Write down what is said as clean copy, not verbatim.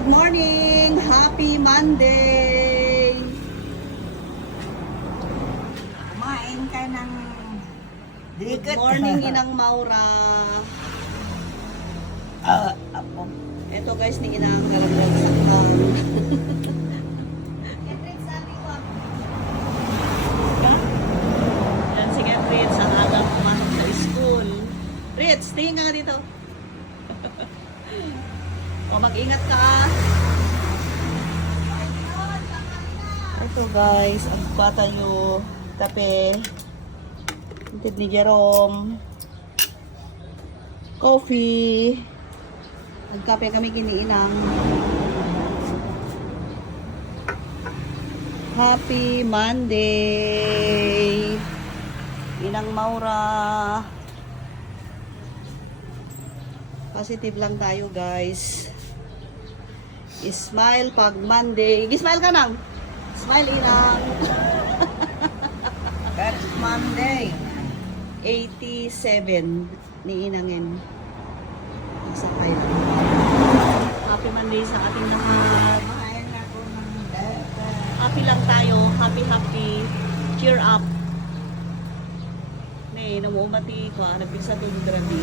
good morning! Happy Monday! Kumain ka ng Good digot. morning, Inang Maura. Apo. Ito guys, ni Inang galagdag sakang. Yan si Catherine sa agang pumasok sa school. Ritz, tingin ka nga dito. O, mag-ingat ka. Ito guys, ang bata nyo, kape, tip ni Jerome, coffee, nagkape kami kiniinang. Happy Monday! Inang Maura. Positive lang tayo guys. Smile pag Monday. Smile ka nang. Smile Inang. That's Monday. 87 ni Inangin. Nagsakay lang. Happy Monday sa ating lahat. Kumain ako ng data. Happy lang tayo. Happy, happy. Cheer up. Nay, namuumati ko. Nagpisa to grabe.